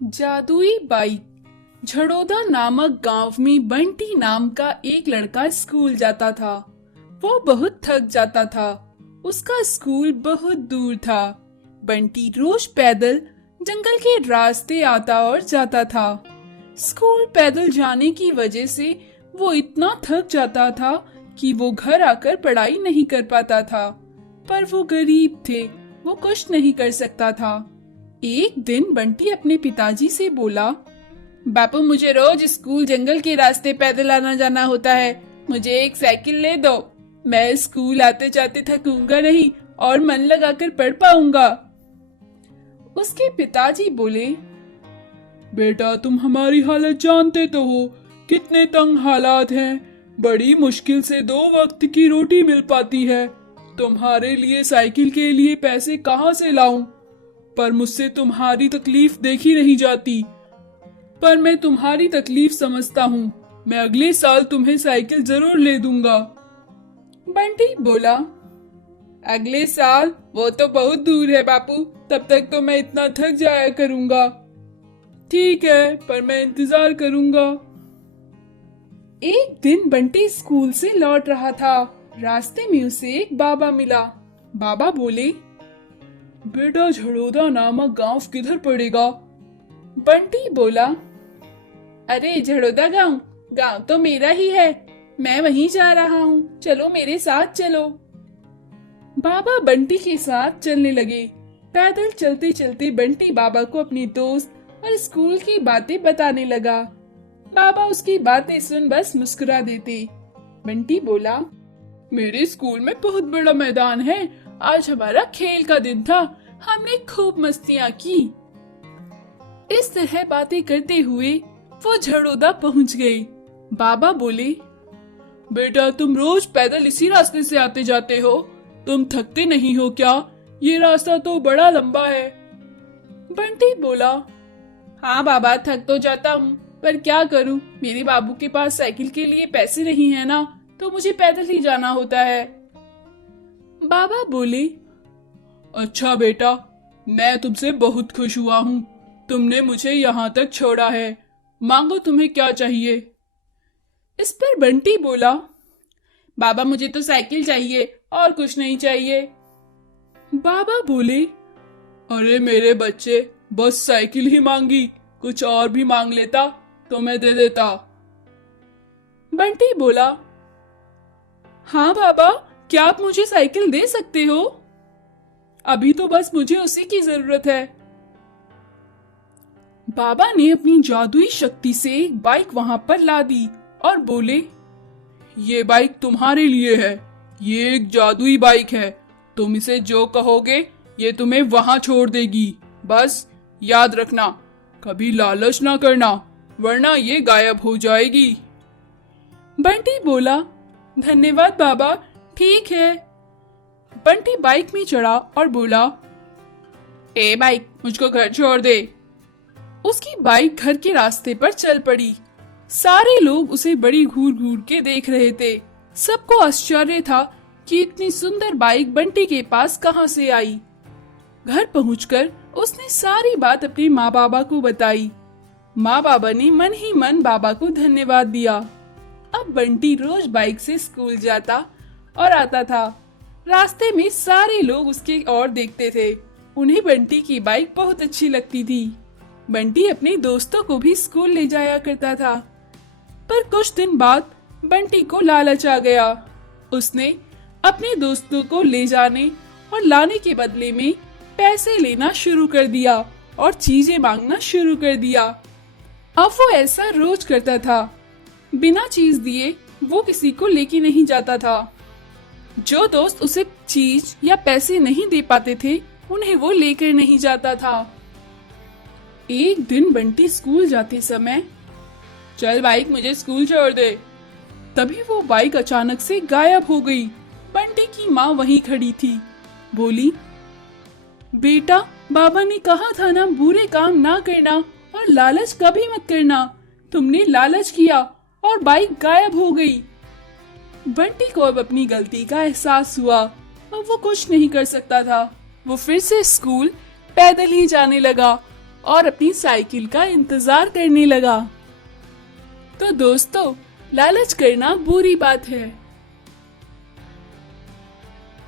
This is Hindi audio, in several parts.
जादुई बाइक। झड़ोदा नामक गांव में बंटी नाम का एक लड़का स्कूल जाता था। वो बहुत थक जाता था। उसका स्कूल बहुत दूर था। बंटी रोज पैदल जंगल के रास्ते आता और जाता था। स्कूल पैदल जाने की वजह से वो इतना थक जाता था कि वो घर आकर पढ़ाई नहीं कर पाता था। पर वो गरीब थे, वो कुछ नहीं कर सकता था। एक दिन बंटी अपने पिताजी से बोला, बापू मुझे रोज स्कूल जंगल के रास्ते पैदल आना जाना होता है, मुझे एक साइकिल ले दो। मैं स्कूल आते जाते थकूंगा नहीं और मन लगाकर पढ़ पाऊंगा। उसके पिताजी बोले, बेटा तुम हमारी हालत जानते तो हो, कितने तंग हालात हैं। बड़ी मुश्किल से 2 वक्त की रोटी मिल पाती है। तुम्हारे लिए साइकिल के लिए पैसे कहाँ से लाऊं? पर मुझसे तुम्हारी तकलीफ देखी नहीं जाती। पर मैं तुम्हारी तकलीफ समझता हूँ। मैं अगले साल तुम्हें साइकिल जरूर ले दूंगा। बंटी बोला, अगले साल? वो तो बहुत दूर है बापू, तब तक तो मैं इतना थक जाया करूंगा। ठीक है, पर मैं इंतजार करूंगा। एक दिन बंटी स्कूल से लौट रहा था। रास्ते में उसे एक बाबा मिला। बाबा बोले, बेटा झड़ोदा नामक गांव किधर पड़ेगा? बंटी बोला, अरे झड़ोदा गांव, गांव तो मेरा ही है, मैं वहीं जा रहा हूँ, चलो मेरे साथ चलो। बाबा बंटी के साथ चलने लगे। पैदल चलते चलते बंटी बाबा को अपनी दोस्त और स्कूल की बातें बताने लगा। बाबा उसकी बातें सुन बस मुस्कुरा देते। बंटी बोला, मेरे स्कूल में बहुत बड़ा मैदान है, आज हमारा खेल का दिन था, हमने खूब मस्तियाँ की। इस तरह बातें करते हुए वो झड़ोदा पहुँच गए। बाबा बोले, बेटा तुम रोज पैदल इसी रास्ते से आते जाते हो, तुम थकते नहीं हो क्या? ये रास्ता तो बड़ा लंबा है। बंटी बोला, हाँ बाबा थक तो जाता हूँ, पर क्या करूँ, मेरे बाबू के पास साइकिल के लिए पैसे नहीं है ना, तो मुझे पैदल ही जाना होता है। बाबा बोले, अच्छा बेटा, मैं तुमसे बहुत खुश हुआ हूँ, तुमने मुझे यहाँ तक छोड़ा है। मांगो तुम्हें क्या चाहिए? इस पर बंटी बोला, बाबा मुझे तो साइकिल चाहिए और कुछ नहीं चाहिए। बाबा बोले, अरे मेरे बच्चे, बस साइकिल ही मांगी, कुछ और भी मांग लेता तो मैं दे देता। बंटी बोला, हाँ बाबा, क्या आप मुझे साइकिल दे सकते हो? अभी तो बस मुझे उसी की जरूरत है। बाबा ने अपनी जादुई शक्ति से एक बाइक वहां पर ला दी और बोले, ये बाइक तुम्हारे लिए है, ये एक जादुई बाइक है, तुम इसे जो कहोगे ये तुम्हें वहां छोड़ देगी। बस याद रखना, कभी लालच ना करना, वरना ये गायब हो जाएगी। बंटी बोला, धन्यवाद बाबा, ठीक है। बंटी बाइक में चढ़ा और बोला, ए बाइक, मुझको घर छोड़ दे। उसकी बाइक घर के रास्ते पर चल पड़ी। सारे लोग उसे बड़ी घूर घूर के देख रहे थे। सबको आश्चर्य था कि इतनी सुंदर बाइक बंटी के पास कहां से आई। घर पहुंचकर उसने सारी बात अपने माँ बाबा को बताई। माँ बाबा ने मन ही मन बाबा को धन्यवाद दिया। अब बंटी रोज बाइक से स्कूल जाता और आता था। रास्ते में सारे लोग उसके ओर देखते थे। उन्हें बंटी की बाइक बहुत अच्छी लगती थी। बंटी अपने दोस्तों को भी स्कूल ले जाया करता था। पर कुछ दिन बाद बंटी को लालच आ गया। उसने अपने दोस्तों को ले जाने और लाने के बदले में पैसे लेना शुरू कर दिया और चीजें मांगना शुरू कर दिया। अब वो ऐसा रोज करता था। बिना चीज दिए वो किसी को लेके नहीं जाता था। जो दोस्त उसे चीज या पैसे नहीं दे पाते थे, उन्हें वो लेकर नहीं जाता था। एक दिन बंटी स्कूल जाते समय, चल बाइक, मुझे स्कूल छोड़ दे। तभी वो बाइक अचानक से गायब हो गई। बंटी की माँ वहीं खड़ी थी। बोली, बेटा बाबा ने कहा था ना, बुरे काम ना करना और लालच कभी मत करना। तुमने लालच किया और बाइक गायब हो गई। बंटी को अब अपनी गलती का एहसास हुआ। अब वो कुछ नहीं कर सकता था। वो फिर से स्कूल पैदल ही जाने लगा और अपनी साइकिल का इंतजार करने लगा। तो दोस्तों, लालच करना बुरी बात है।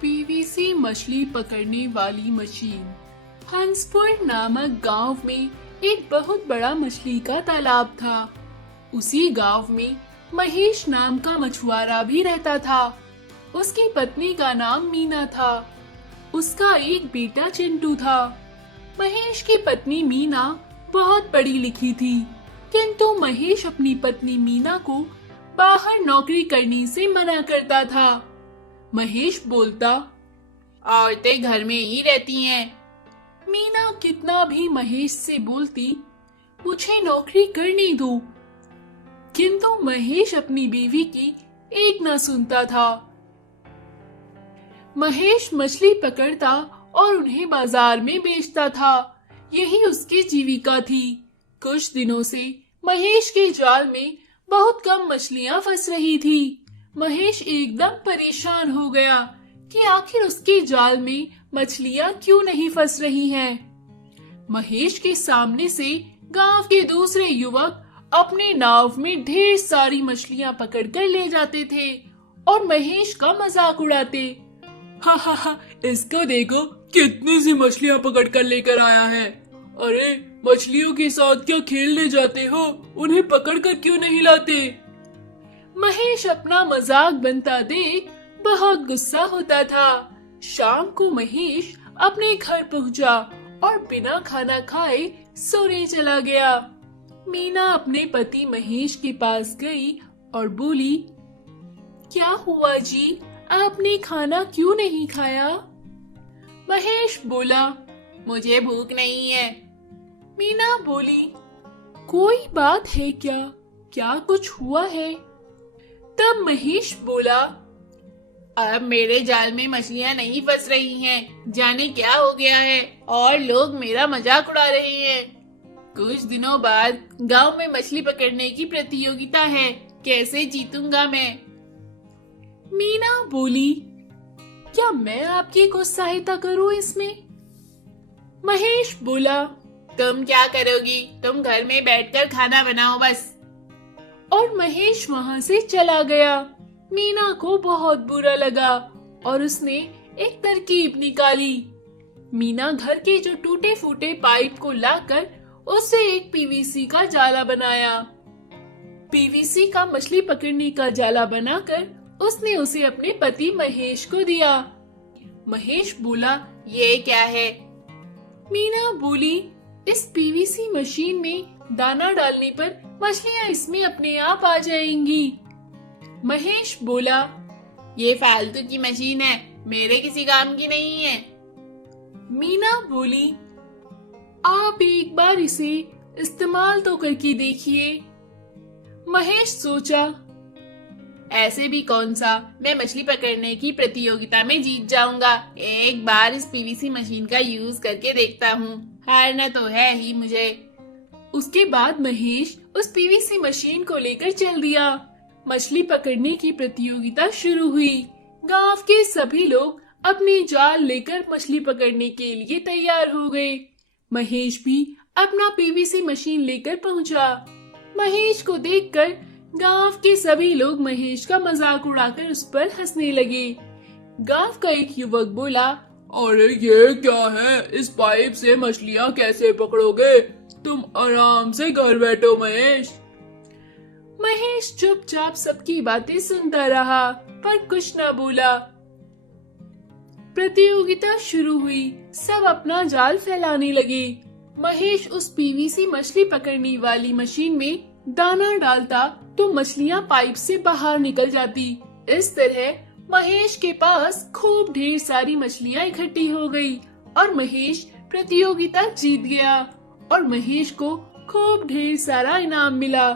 पीवीसी मछली पकड़ने वाली मशीन। हंसपुर नामक गांव में एक बहुत बड़ा मछली का तालाब था। उसी गांव में महेश नाम का मछुआरा भी रहता था। उसकी पत्नी का नाम मीना था। उसका एक बेटा चिंटू था। महेश की पत्नी मीना बहुत पढ़ी लिखी थी, किंतु महेश अपनी पत्नी मीना को बाहर नौकरी करने से मना करता था। महेश बोलता, औरतें घर में ही रहती हैं। मीना कितना भी महेश से बोलती, मुझे नौकरी करने दो, किंतु महेश अपनी बीवी की एक न सुनता था। महेश मछली पकड़ता और उन्हें बाजार में बेचता था। यही उसकी जीविका थी। कुछ दिनों से महेश के जाल में बहुत कम मछलियां फंस रही थी। महेश एकदम परेशान हो गया कि आखिर उसके जाल में मछलियां क्यों नहीं फंस रही हैं। महेश के सामने से गांव के दूसरे युवक अपने नाव में ढेर सारी मछलियां पकड़कर ले जाते थे और महेश का मजाक उड़ाते। हा हा हा, इसको देखो कितनी सी मछलियां पकड़ कर लेकर आया है। अरे मछलियों के साथ क्या खेलने जाते हो, उन्हें पकड़ कर क्यों नहीं लाते। महेश अपना मजाक बनता देख बहुत गुस्सा होता था। शाम को महेश अपने घर पहुंचा और बिना खाना खाए सोने चला गया। मीना अपने पति महेश के पास गई और बोली, क्या हुआ जी, आपने खाना क्यों नहीं खाया? महेश बोला, मुझे भूख नहीं है। मीना बोली, कोई बात है क्या? क्या कुछ हुआ है? तब महेश बोला, अब मेरे जाल में मछलियां नहीं फंस रही हैं, जाने क्या हो गया है और लोग मेरा मजाक उड़ा रहे हैं। कुछ दिनों बाद गांव में मछली पकड़ने की प्रतियोगिता है, कैसे जीतूंगा मैं? मीना बोली, क्या मैं आपकी कुछ सहायता करूं इसमें? महेश बोला, तुम क्या करोगी, तुम घर में बैठकर खाना बनाओ बस। और महेश वहां से चला गया। मीना को बहुत बुरा लगा और उसने एक तरकीब निकाली। मीना घर के जो टूटे फूटे पाइप को लाकर उससे एक पीवीसी का जाला बनाया। पीवीसी का मछली पकड़ने का जाला बनाकर उसने उसे अपने पति महेश को दिया। महेश बोला, ये क्या है? मीना बोली, इस पीवीसी मशीन में दाना डालने पर मछलियां इसमें अपने आप आ जाएंगी। महेश बोला, ये फालतू की मशीन है, मेरे किसी काम की नहीं है। मीना बोली, आप एक बार इसे इस्तेमाल तो करके देखिए। महेश सोचा, ऐसे भी कौन सा, मैं मछली पकड़ने की प्रतियोगिता में जीत जाऊंगा। एक बार इस पीवीसी मशीन का यूज करके देखता हूँ, हारना तो है ही मुझे। उसके बाद महेश उस पीवीसी मशीन को लेकर चल दिया। मछली पकड़ने की प्रतियोगिता शुरू हुई। गांव के सभी लोग अपने जाल लेकर मछली पकड़ने के लिए तैयार हो गए। महेश भी अपना पीवीसी मशीन लेकर पहुंचा। महेश को देखकर गांव के सभी लोग महेश का मजाक उड़ाकर उस पर हंसने लगे। गांव का एक युवक बोला, अरे ये क्या है, इस पाइप से मछलियां कैसे पकड़ोगे? तुम आराम से घर बैठो महेश। महेश चुपचाप सबकी बातें सुनता रहा पर कुछ न बोला। प्रतियोगिता शुरू हुई। सब अपना जाल फैलाने लगे। महेश उस पीवीसी मछली पकड़ने वाली मशीन में दाना डालता तो मछलियां पाइप से बाहर निकल जाती। इस तरह महेश के पास खूब ढेर सारी मछलियां इकट्ठी हो गई और महेश प्रतियोगिता जीत गया और महेश को खूब ढेर सारा इनाम मिला।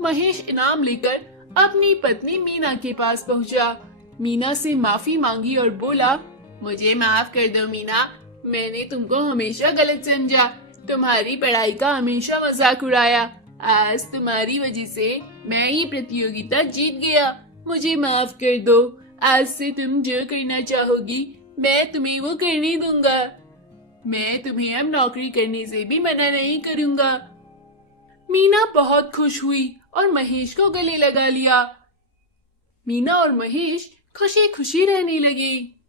महेश इनाम लेकर अपनी पत्नी मीना के पास पहुंचा। मीना से माफी मांगी और बोला, मुझे माफ कर दो मीना, मैंने तुमको हमेशा गलत समझा, तुम्हारी पढ़ाई का हमेशा मजाक उड़ाया। आज तुम्हारी वजह से मैं ये प्रतियोगिता जीत गया, मुझे माफ कर दो। आज से तुम जो करना चाहोगी मैं तुम्हें वो करने दूंगा। मैं तुम्हें अब नौकरी करने से भी मना नहीं करूंगा। मीना बहुत खुश हुई और महेश को गले लगा लिया। मीना और महेश खुशी खुशी रहने लगे।